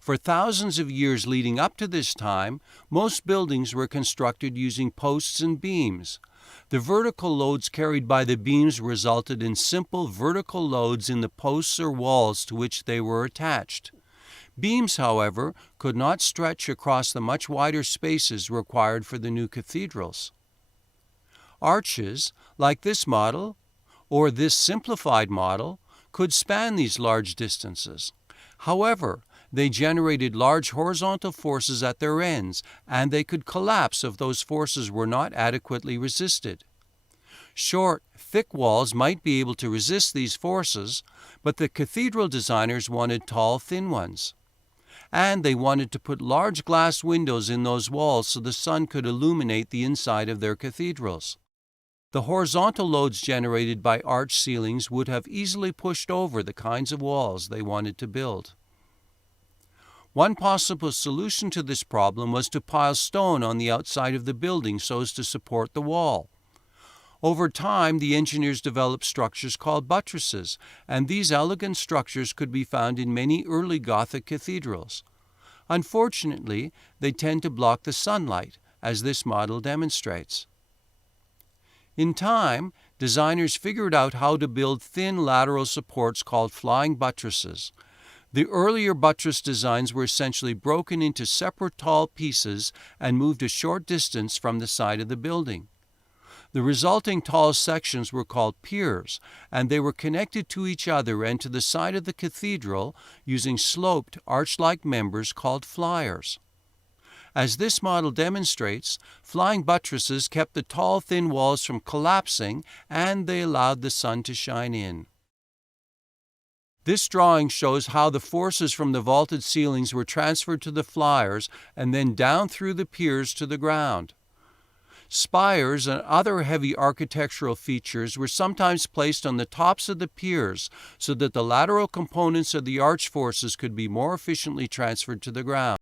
For thousands of years leading up to this time, most buildings were constructed using posts and beams. The vertical loads carried by the beams resulted in simple vertical loads in the posts or walls to which they were attached. Beams, however, could not stretch across the much wider spaces required for the new cathedrals. Arches, like this model, or this simplified model, could span these large distances. However, they generated large horizontal forces at their ends, and they could collapse if those forces were not adequately resisted. Short, thick walls might be able to resist these forces, but the cathedral designers wanted tall, thin ones. And they wanted to put large glass windows in those walls so the sun could illuminate the inside of their cathedrals. The horizontal loads generated by arch ceilings would have easily pushed over the kinds of walls they wanted to build. One possible solution to this problem was to pile stone on the outside of the building so as to support the wall. Over time, the engineers developed structures called buttresses, and these elegant structures could be found in many early Gothic cathedrals. Unfortunately, they tend to block the sunlight, as this model demonstrates. In time, designers figured out how to build thin lateral supports called flying buttresses. The earlier buttress designs were essentially broken into separate tall pieces and moved a short distance from the side of the building. The resulting tall sections were called piers, and they were connected to each other and to the side of the cathedral using sloped, arch-like members called flyers. As this model demonstrates, flying buttresses kept the tall, thin walls from collapsing, and they allowed the sun to shine in. This drawing shows how the forces from the vaulted ceilings were transferred to the flyers and then down through the piers to the ground. Spires and other heavy architectural features were sometimes placed on the tops of the piers so that the lateral components of the arch forces could be more efficiently transferred to the ground.